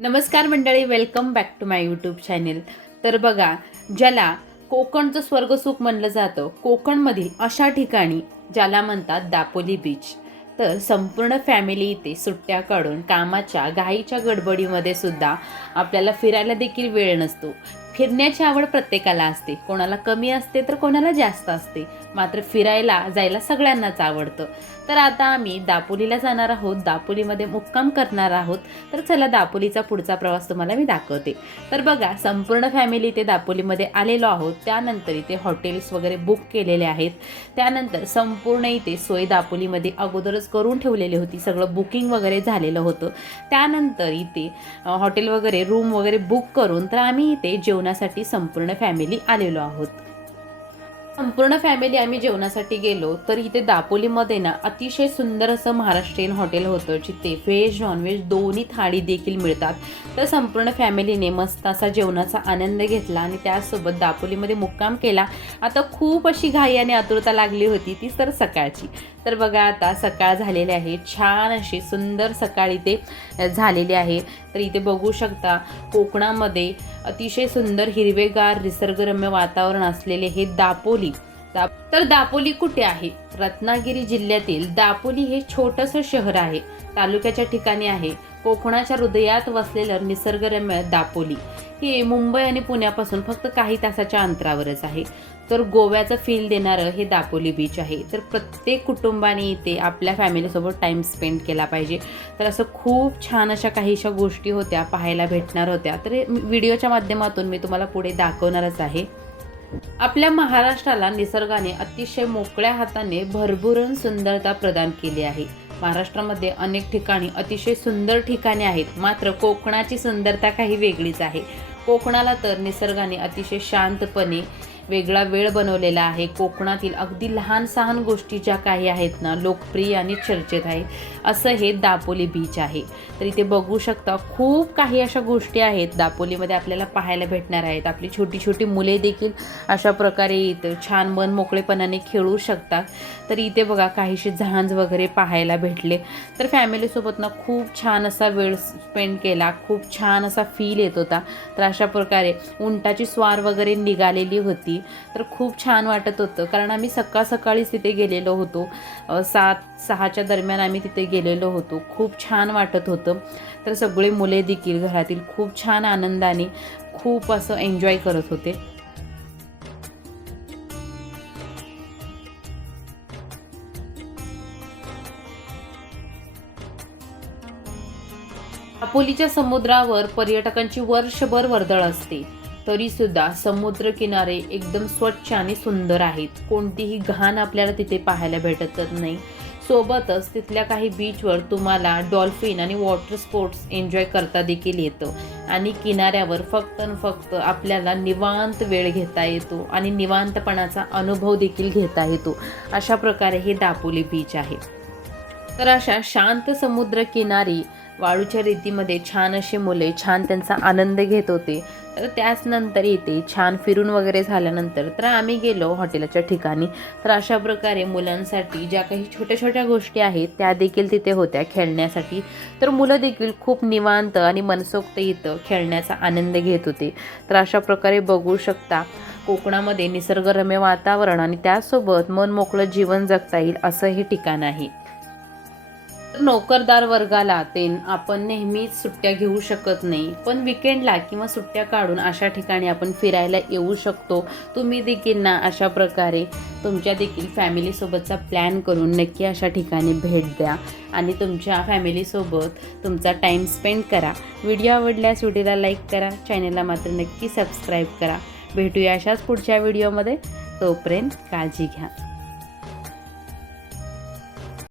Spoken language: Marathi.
नमस्कार मंडळी, welcome back to my YouTube channel. तर बघा, ज्याला कोकणचं स्वर्गसुख म्हणलं जातं, कोकणमधील अशा ठिकाणी ज्याला म्हणतात दापोली बीच. तर संपूर्ण फॅमिली इथे सुट्ट्या काढून कामाच्या घाईच्या गडबडीमध्ये सुद्धा आपल्याला फिरायला देखील वेळ नसतो. फिरण्याची आवड प्रत्येकाला असते, कोणाला कमी असते तर कोणाला जास्त असते, मात्र फिरायला जायला सगळ्यांनाच आवडतं. तर आता आम्ही दापोलीला जाणार आहोत, दापोलीमध्ये मुक्काम करणार आहोत. तर चला दापोलीचा पुढचा प्रवास तुम्हाला मी दाखवते. तर बघा, संपूर्ण फॅमिली इथे दापोलीमध्ये आलेलो आहोत. त्यानंतर इथे हॉटेल्स वगैरे बुक केलेले आहेत. त्यानंतर संपूर्ण इथे सोय दापोलीमध्ये अगोदरच करून ठेवलेली होती, सगळं बुकिंग वगैरे झालेलं होतं. त्यानंतर इथे हॉटेल वगैरे रूम वगैरे बुक करून तर आम्ही इथे जेवणासाठी संपूर्ण फॅमिली आलेलो आहोत. संपूर्ण फॅमिली आम्ही जेवणासाठी गेलो. तर इथे दापोलीमध्ये ना अतिशय सुंदर असं महाराष्ट्रीयन हॉटेल होतं, जिथे व्हेज नॉनव्हेज दोन्ही थाळी देखील मिळतात. तर संपूर्ण फॅमिलीने मस्त असा जेवणाचा आनंद घेतला आणि त्यासोबत दापोलीमध्ये मुक्काम केला. आता खूप अशी घाई आणि आतुरता लागली होती, ती तर सकाळची. तर बघा, आता सकाळ झालेली आहे, छान अशी सुंदर सकाळ इथे झालेली आहे. तर इथे बघू शकता, कोकणामध्ये अतिशय सुंदर हिरवेगार निसर्गरम्य वातावरण असलेले हे दापोली. तर दापोली कुठे आहे? रत्नागिरी जिल्ह्यातील दापोली हे छोटंसं शहर आहे, तालुक्याच्या ठिकाणी आहे. कोकणाच्या हृदयात वसलेलं निसर्गरम्य दापोली हे मुंबई आणि पुण्यापासून फक्त काही तासाच्या अंतरावरच आहे. तर गोव्याचं फील देणारं हे दापोली बीच आहे. तर प्रत्येक कुटुंबाने इथे आपल्या फॅमिलीसोबत टाईम स्पेंड केला पाहिजे. तर असं खूप छान अशा काहीशा गोष्टी होत्या, पाहायला भेटणार होत्या. तर व्हिडिओच्या माध्यमातून मी तुम्हाला पुढे दाखवणारच आहे. आपल्या महाराष्ट्राला निसर्गाने अतिशय मोकळ्या हाताने भरभरून सुंदरता प्रदान केली आहे. महाराष्ट्रामध्ये अनेक ठिकाणी अतिशय सुंदर ठिकाणे आहेत, मात्र कोकणाची सुंदरता काही वेगळीच आहे. कोकणाला तर निसर्गाने अतिशय शांतपणे वेगळा वेळ बनवलेला आहे. कोकणातील अगदी लहान सहान गोष्टी ज्या काही आहेत ना, लोकप्रिय आणि चर्चेत आहे, असं हे दापोली बीच आहे. तर इथे बघू शकता, खूप काही अशा गोष्टी आहेत दापोलीमध्ये आपल्याला पाहायला भेटणार आहेत. आपली छोटी छोटी मुले देखील अशा प्रकारे इथं छान मन मोकळेपणाने खेळू शकतात. तर इथे बघा, काहीशी झांज वगैरे पाहायला भेटले. तर फॅमिलीसोबत ना खूप छान असा वेळ स्पेंड केला, खूप छान असा फील येत होता. तर अशा प्रकारे उंटाची स्वार वगैरे निघालेली होती. तर खूप छान वाटत होतं, कारण आम्ही सकाळीच तिथे गेलेलो होतो. 7-6च्या दरम्यान आम्ही तिथे गेलेलो होतो. खूप छान वाटत होतं. तर सगळे मुले देखील घरातील खूप छान आनंदाने खूप असं एन्जॉय करत होते. दापोलीच्या समुद्रावर पर्यटकांची वर्षभर वर्दळ असते. तरी सुद्धा समुद्रकिनारे एकदम स्वच्छ आणि सुंदर आहेत. कोणतीही घाण आपल्याला तिथे पाहायला भेटत नाही. सोबतच तिथल्या काही बीचवर तुम्हाला डॉल्फिन आणि वॉटर स्पोर्ट्स एन्जॉय करता देखील येतं. आणि किनाऱ्यावर फक्त आपल्याला निवांत वेळ घेता येतो आणि निवांतपणाचा अनुभव देखील घेता येतो. अशा प्रकारे हे दापोली बीच आहे. तर अशा शांत समुद्र किनारी वाळूच्या रेतीमध्ये छान असे मुले छान त्यांचा आनंद घेत होते. तर त्याच नंतर इथे छान फिरून वगैरे झाल्यानंतर तर आम्ही गेलो हॉटेलच्या ठिकाणी. तर अशा प्रकारे मुलांसाठी ज्या काही छोट्या छोट्या गोष्टी आहेत त्या देखील तिथे होत्या खेळण्यासाठी. तर मुलं देखील खूप निवांत आणि मनसोक्त इथं खेळण्याचा आनंद घेत होते. तर अशा प्रकारे बघू शकता, कोकणामध्ये निसर्गरम्य वातावरण आणि त्यासोबत मन मोकळं जीवन जगता येईल असं हे ठिकाण आहे. नोकरदार वर्गाला ते आपण नेहमीच सुट्ट्या घेऊ शकत नाही, पण विकेंडला किंवा सुट्ट्या काढून अशा ठिकाणी आपण फिरायला येऊ शकतो. तुम्ही देखील ना अशा प्रकारे तुमच्या देखील फॅमिलीसोबतचा प्लॅन करून नक्की अशा ठिकाणी भेट द्या आणि तुमच्या फॅमिलीसोबत तुमचा टाईम स्पेंड करा. व्हिडिओ आवडल्यास व्हिडिओला लाईक करा, चॅनलला मात्र नक्की सबस्क्राईब करा. भेटूया अशाच पुढच्या व्हिडिओमध्ये. तोपर्यंत काळजी घ्या.